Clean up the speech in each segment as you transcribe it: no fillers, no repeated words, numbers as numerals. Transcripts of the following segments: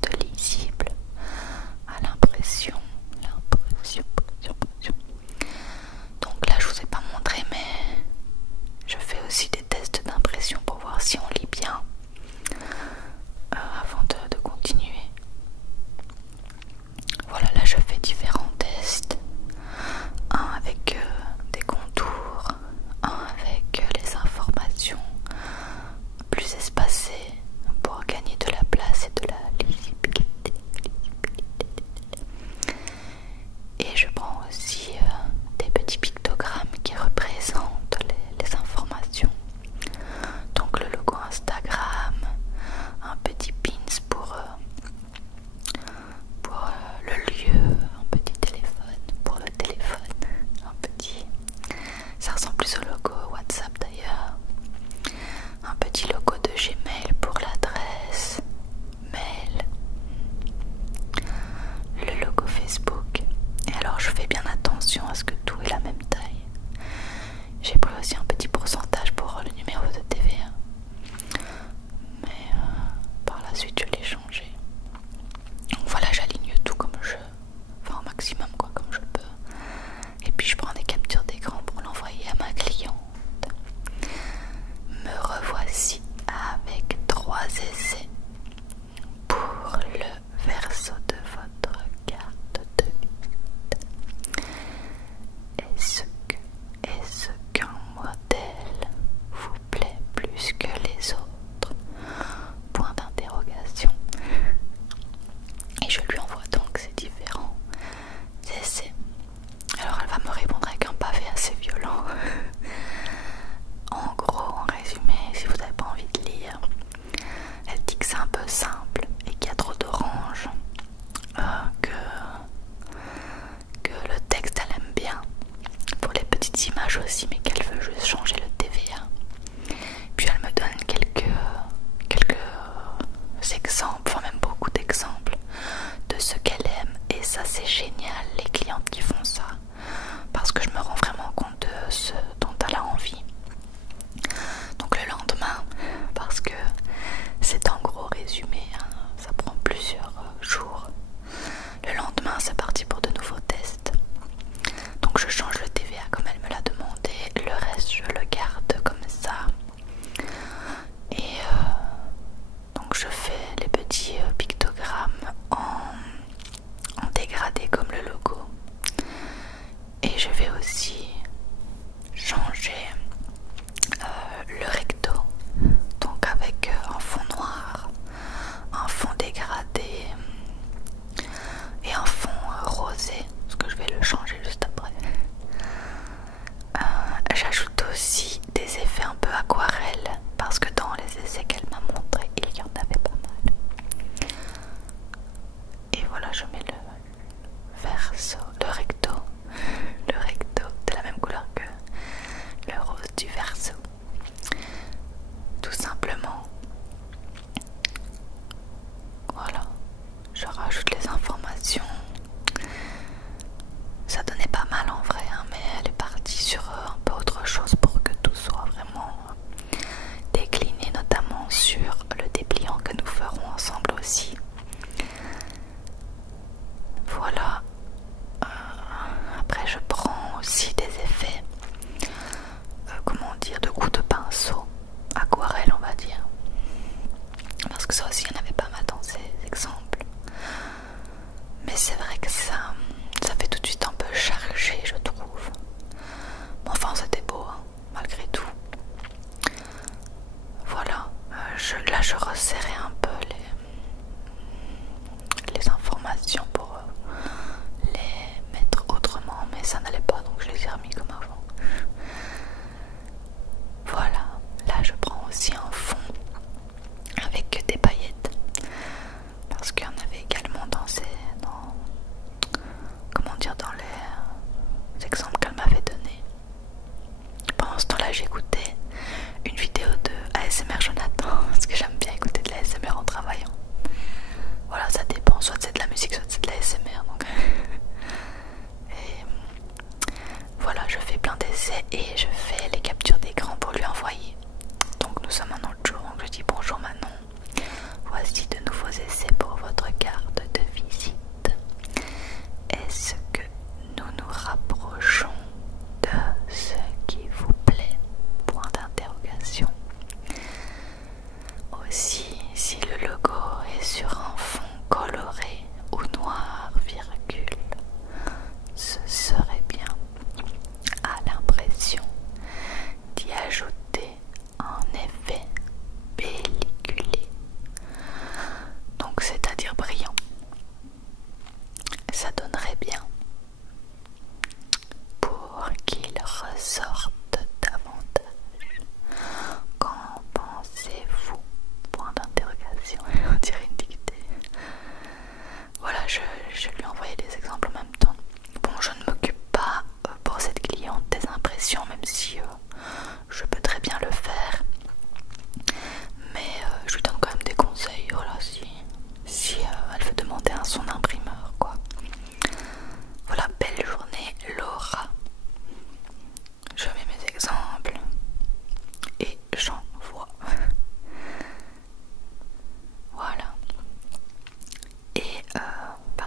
test lisible à l'impression. Donc là je vous ai pas montré, mais je fais aussi des tests d'impression pour voir si on lit bien avant de continuer. Voilà, là je fais différents tests, un avec des contours, un avec les informations plus espacées pour gagner de la place et de la lisibilité.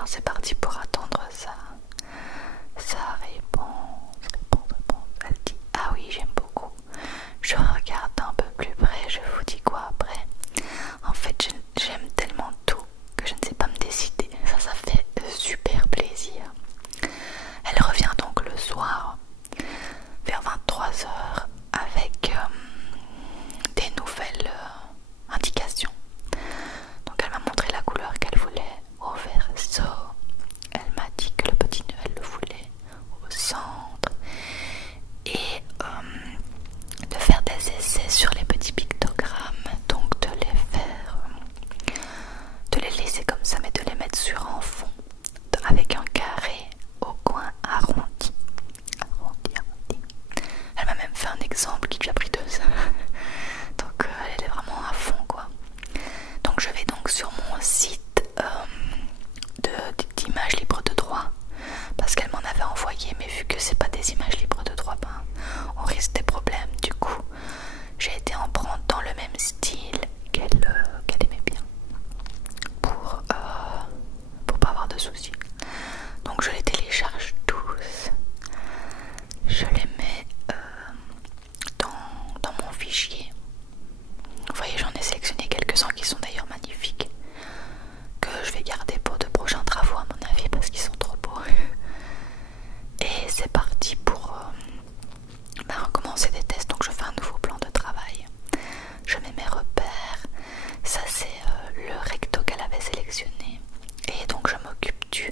Alors c'est parti pour attendre ça. Sa réponse. Elle dit ah oui, j'aime beaucoup. Je regarde un peu plus près, je vous dis quoi après. En fait, j'aime tellement tout que je ne sais pas me décider. Ça fait super plaisir. Elle revient donc le soir vers 23h avec des nouvelles indications. Donc elle m'a montré la couleur qu'elle voulait au verso. Elle m'a dit que le petit nœud elle le voulait au centre et de faire des essais sur les petits pictogrammes, donc de les faire, de les laisser comme ça mais de les mettre sur un fond avec un carré au coin arrondi. Elle m'a même fait un exemple qui lui a pris 2 heures. Donc elle est vraiment à fond quoi. Donc je vais donc sur mon site d'images libres de droit parce qu'elle m'en avait envoyé, mais vu que c'est pas des images libres de droit, ben on risque des problèmes. Du coup j'ai été en prendre dans le même style qu'elle aimait bien pour pas avoir de soucis. Donc je les télécharge tous, je les mets dans mon fichier. Vous voyez, j'en ai sélectionné quelques-uns qui sont d'ailleurs magnifiques, que je vais garder pour de prochains travaux à mon avis parce qu'ils sont trop beaux. Et c'est parti pour recommencer des tests. Donc je fais un nouveau plan de travail, je mets mes repères. Ça c'est le recto qu'elle avait sélectionné et donc je m'occupe du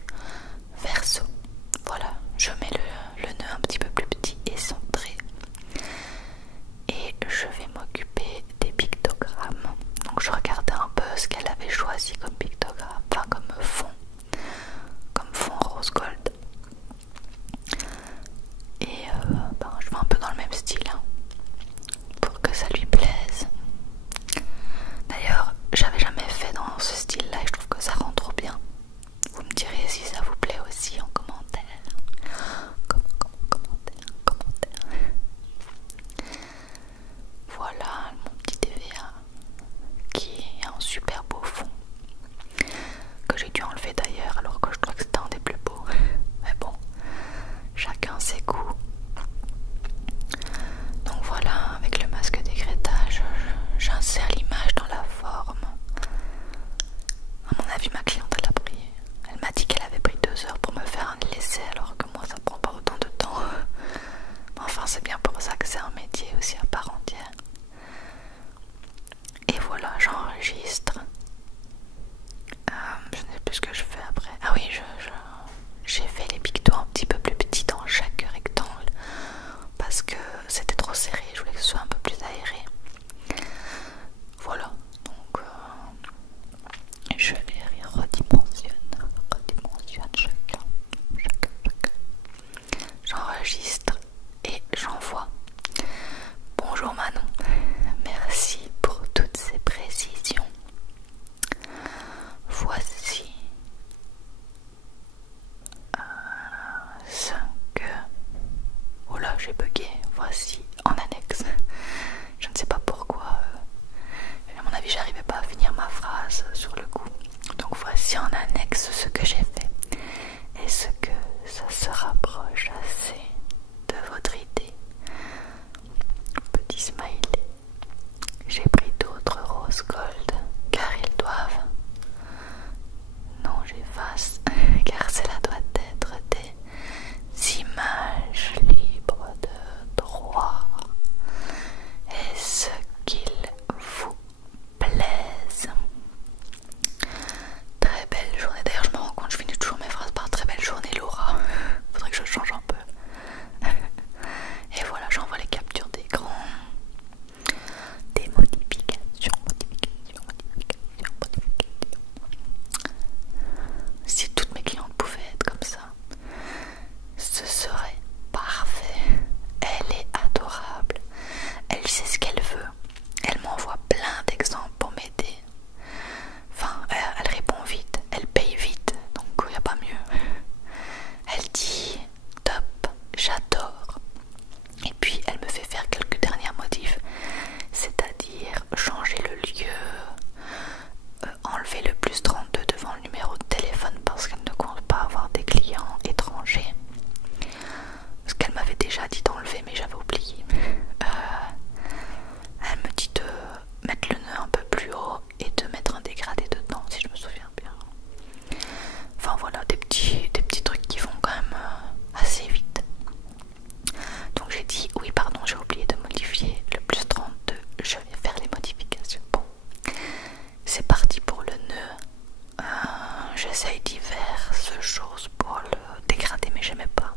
j'essaye diverses choses pour le dégrader, mais j'aimais pas.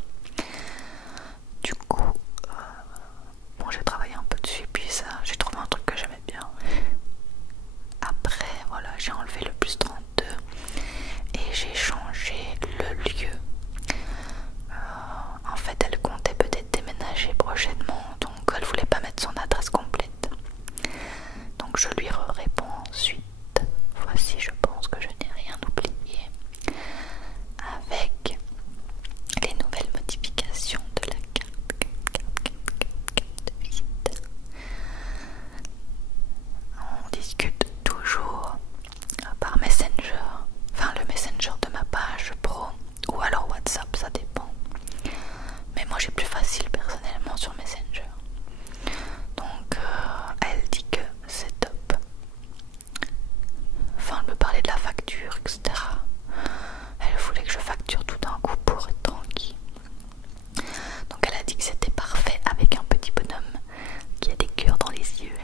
Du coup, bon, j'ai travaillé un peu dessus, puis ça, j'ai trouvé un truc que j'aimais bien. Après, voilà, j'ai enlevé le plus 32 et j'ai changé le lieu. En fait, elle comptait peut-être déménager prochainement, donc elle voulait pas mettre son adresse complète. Donc je lui réponds ensuite. Voici, je pense que je n'ai rien oublié. Avec les nouvelles modifications de la carte de visite. On discute toujours par Messenger, enfin le Messenger de ma page pro ou alors WhatsApp, ça dépend. Mais moi j'ai plus facile personnellement sur Messenger. Donc elle dit que c'est top. Enfin elle me parlait de la facture, etc. Elle voulait que je facture tout d'un coup pour être tranquille. Donc elle a dit que c'était parfait avec un petit bonhomme qui a des cœurs dans les yeux.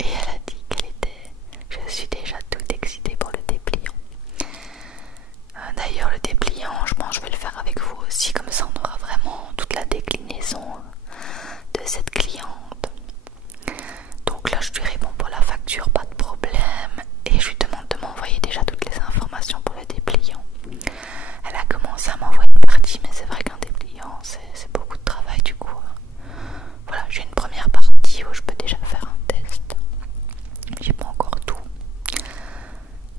Et elle a dit qu'elle était... Je suis déjà toute excitée pour le dépliant. D'ailleurs le dépliant, je pense que je vais le faire avec vous aussi, comme ça on aura vraiment toute la déclinaison de cette cliente. Donc là je lui réponds pour la facture, pas de problème, et je lui demande de m'envoyer déjà toutes les informations pour le dépliant. Elle a commencé à m'envoyer une partie, mais c'est vrai qu'un dépliant c'est beaucoup de travail du coup. Voilà, j'ai une première partie où je peux déjà faire un test. J'ai pas encore tout.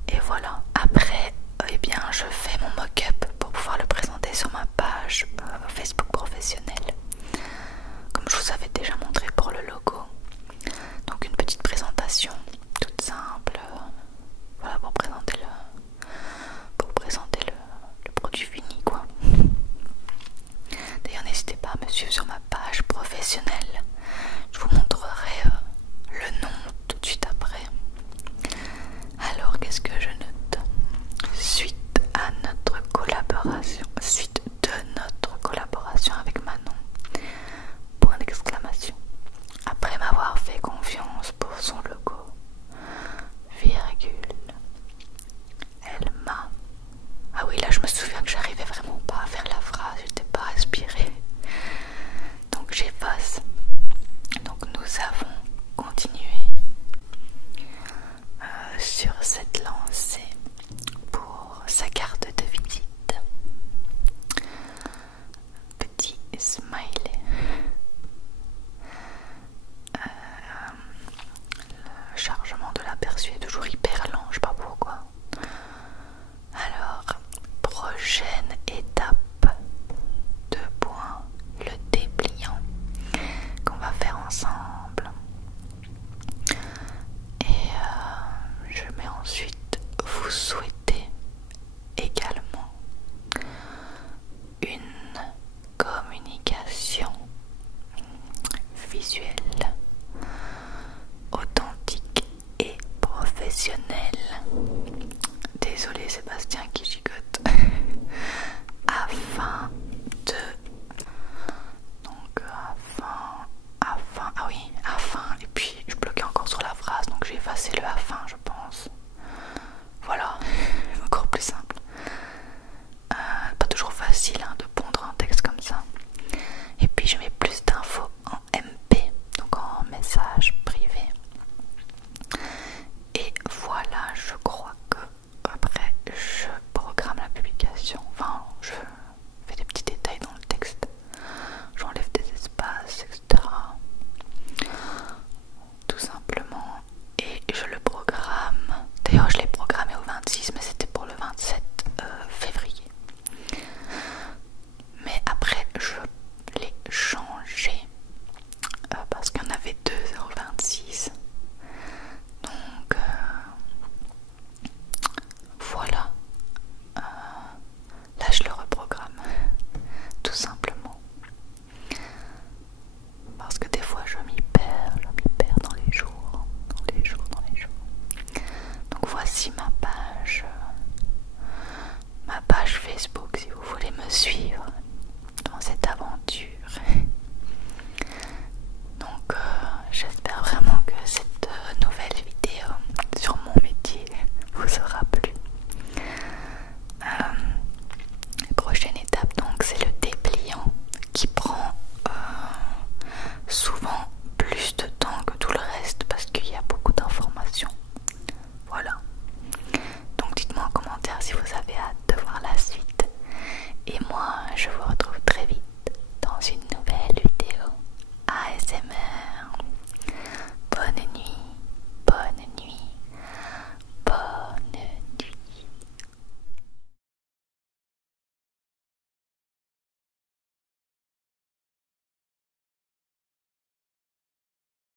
Et voilà, après, eh bien, je fais mon mock-up pour pouvoir le présenter sur ma page Facebook professionnelle. Comme je vous avais déjà montré pour le logo. Donc une petite présentation toute simple. Voilà, pour présenter le produit fini quoi. D'ailleurs n'hésitez pas à me suivre sur ma page professionnelle. Je vous montrerai le nom tout de suite après. Alors qu'est-ce que je note? Suite de notre collaboration avec Manon. Point d'exclamation. Après m'avoir fait confiance pour son logo, virgule, elle m'a... Ah oui, là je me souviens que j'arrivais vraiment pas à faire la phrase, j'étais pas respirée. Donc j'efface. Donc nous avons continué sur cette lancée pour sa carte de visite. Petit smiley. Le chargement de l'aperçu est toujours hyper lent, je sais pas pourquoi. Alors, prochaine étape, 2 points, le dépliant qu'on va faire ensemble. Et je vais ensuite vous souhaiter également une communication visuelle, authentique et professionnelle. Désolée Sébastien qui gigote.